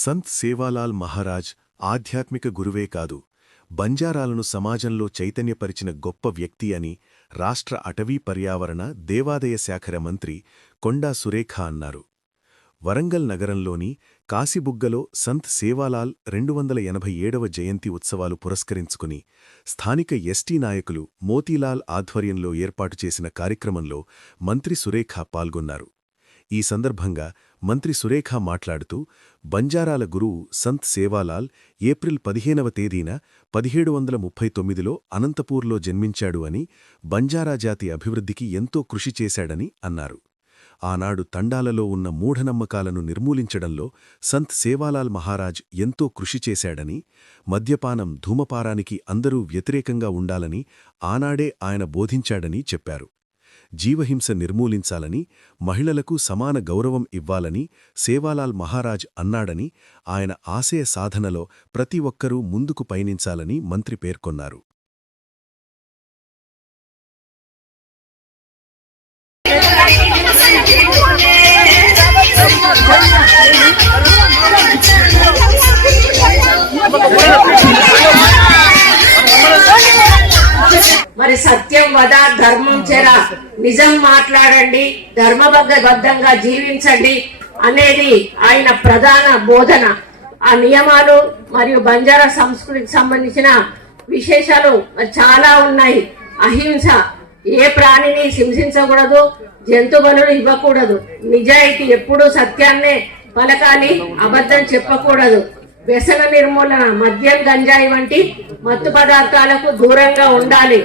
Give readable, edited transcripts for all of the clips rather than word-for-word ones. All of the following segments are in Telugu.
సంత్ సేవాలాల్ మహారాజ్ ఆధ్యాత్మిక గురువే కాదు, బంజారాలను సమాజంలో చైతన్యపరిచిన గొప్ప వ్యక్తి అని రాష్ట్ర అటవీ పర్యావరణ దేవాదాయ శాఖర మంత్రి కొండా సురేఖ అన్నారు. వరంగల్ నగరంలోని కాశీబుగ్గలో సంత్ సేవాలాల్ 287వ జయంతి ఉత్సవాలు పురస్కరించుకుని స్థానిక ఎస్టీ నాయకులు మోతీలాల్ ఆధ్వర్యంలో ఏర్పాటు చేసిన కార్యక్రమంలో మంత్రి సురేఖ పాల్గొన్నారు. ఈ సందర్భంగా మంత్రి సురేఖ మాట్లాడుతూ, బంజారాల గురువు సంత్ సేవాలాల్ ఏప్రిల్ 15వ తేదీన 1739లో అనంతపూర్లో జన్మించాడు అని, బంజారా జాతి అభివృద్ధికి ఎంతో కృషి చేశాడని అన్నారు. ఆనాడు తండాలలో ఉన్న మూఢనమ్మకాలను నిర్మూలించడంలో సంత్ సేవాలాల్ మహారాజ్ ఎంతో కృషి చేశాడని, మద్యపానం ధూమపారానికి అందరూ వ్యతిరేకంగా ఉండాలని ఆనాడే ఆయన బోధించాడని చెప్పారు. జీవహింస నిర్మూలించాలని, మహిళలకు సమాన గౌరవం ఇవ్వాలని సేవాలాల్ మహారాజ్ అన్నాడని, ఆయన ఆశయ సాధనలో ప్రతి ఒక్కరూ ముందుకు పయనించాలని మంత్రి పేర్కొన్నారు. మరి సత్యం వద, ధర్మం చెర, నిజం మాట్లాడండి, ధర్మబద్ధంగా జీవించండి అనేది ఆయన ప్రధాన బోధన. ఆ నియమాలు మరియు బంజారా సంస్కృతికి సంబంధించిన విశేషాలు చాలా ఉన్నాయి. అహింస, ఏ ప్రాణిని హింసించకూడదు, జంతు బలులు ఇవ్వకూడదు, నిజాయితీ, ఎప్పుడూ సత్యాన్నే పలకాలి, అబద్ధం చెప్పకూడదు, వ్యసన నిర్మూలన, మద్యం గంజాయి వంటి మత్తు పదార్థాలకు దూరంగా ఉండాలి,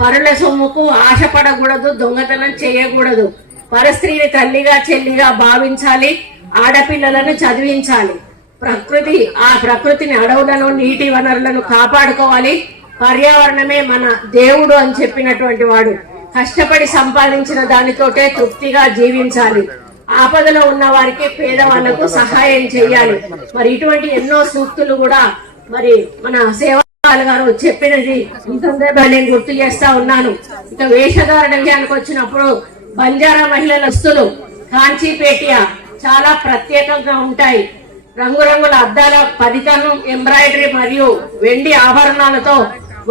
పరుల సొమ్ముకు ఆశపడకూడదు, దొంగతనం చేయకూడదు, పరస్త్రీని తల్లిగా చెల్లిగా భావించాలి, ఆడపిల్లలను చదివించాలి, ప్రకృతిని, అడవులను, నీటి వనరులను కాపాడుకోవాలి, పర్యావరణమే మన దేవుడు అని చెప్పినటువంటి వాడు, కష్టపడి సంపాదించిన దానితోటే తృప్తిగా జీవించాలి, ఆపదలో ఉన్న వారికి, పేదవాళ్లకు సహాయం చేయాలి. మరి ఇటువంటి ఎన్నో సూక్తులు కూడా మరి మన సేవాలాల్ గారు చెప్పినది ఈ సందర్భంగా నేను గుర్తు చేస్తా ఉన్నాను. ఇక వేషధారణ విషయానికి వచ్చినప్పుడు బంజారా మహిళల దుస్తులు కాంచీపేటియా చాలా ప్రత్యేకంగా ఉంటాయి. రంగురంగుల అద్దాల పదితనం, ఎంబ్రాయిడరీ మరియు వెండి ఆభరణాలతో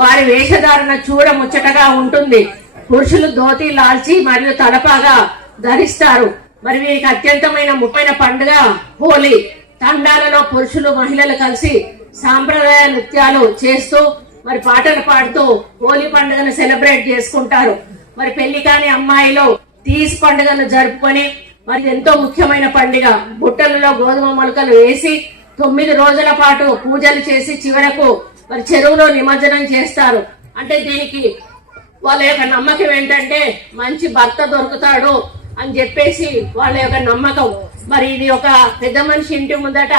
వారి వేషధారణ చూడముచ్చటగా ఉంటుంది. పురుషులు ధోతి, లాల్చి మరియు తలపాగా ధరిస్తారు. మరి వీరికి అత్యంతమైన ముఖ్యమైన పండుగ హోలీ. తండాలలో పురుషులు మహిళలు కలిసి సాంప్రదాయ నృత్యాలు చేస్తూ మరి పాటలు పాడుతూ హోలీ పండుగను సెలబ్రేట్ చేసుకుంటారు. మరి పెళ్లి కాని అమ్మాయిలు తీజ్ పండుగను జరుపుకొని మరి ఎంతో ముఖ్యమైన పండుగ. బుట్టలలో గోధుమ మొలకలు వేసి 9 రోజుల పాటు పూజలు చేసి చివరకు మరి చెరువులో నిమజ్జనం చేస్తారు. అంటే దీనికి వాళ్ళ యొక్క నమ్మకం ఏంటంటే మంచి భర్త దొరుకుతాడు అని చెప్పేసి వాళ్ళ యొక్క నమ్మకం. మరి ఇది ఒక పెద్ద మనిషి ఇంటి ముందట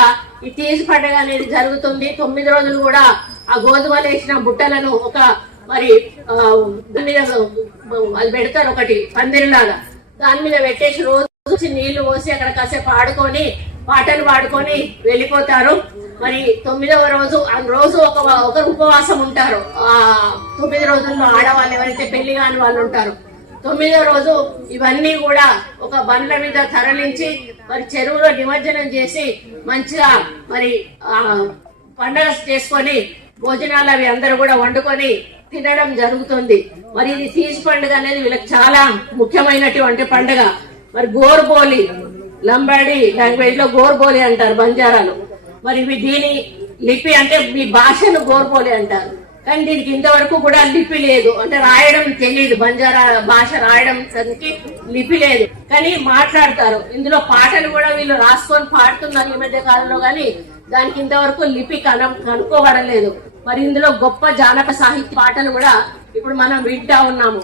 ఈ తీసి పండుగ అనేది జరుగుతుంది. 9 రోజులు కూడా ఆ గోధుమలు వేసిన బుట్టలను ఒక మరి అది పెడతారు, ఒకటి పందిరిలాగా, దాని మీద పెట్టేసి రోజు నీళ్లు పోసి అక్కడ కాసేపు ఆడుకొని పాటలు పాడుకొని వెళ్ళిపోతారు. మరి 9వ రోజు ఆ రోజు ఒకరు ఉపవాసం ఉంటారు. ఆ 9 రోజుల్లో ఆడవాళ్ళు ఎవరైతే పెళ్లి కాని వాళ్ళు ఉంటారు. 9వ రోజు ఇవన్నీ కూడా ఒక బండ్ల మీద తరలించి మరి చెరువులో నిమజ్జనం చేసి మంచిగా మరి పండగ చేసుకొని భోజనాలు అవి అందరూ కూడా వండుకొని తినడం జరుగుతుంది. మరి ఇది తీజ్ పండుగ అనేది వీళ్ళకి చాలా ముఖ్యమైనటువంటి పండుగ. మరి గోర్బోలి, లంబాడి లాంగ్వేజ్ లో గోర్బోలి అంటారు బంజారాలు. మరి దీని లిపి అంటే మీ భాషను గోర్బోలి అంటారు. కానీ దీనికి ఇంతవరకు కూడా లిపి లేదు, అంటే రాయడం తెలియదు. బంజారా భాష రాయడం లిపి లేదు, కానీ మాట్లాడతారు. ఇందులో పాటలు కూడా వీళ్ళు రాసుకొని పాడుతున్నారు ఈ మధ్య కాలంలో, కానీ దానికి ఇంతవరకు లిపి కనుక్కోబడలేదు. మరి ఇందులో గొప్ప జానపద సాహిత్య పాటలు కూడా ఇప్పుడు మనం వింటా ఉన్నాము.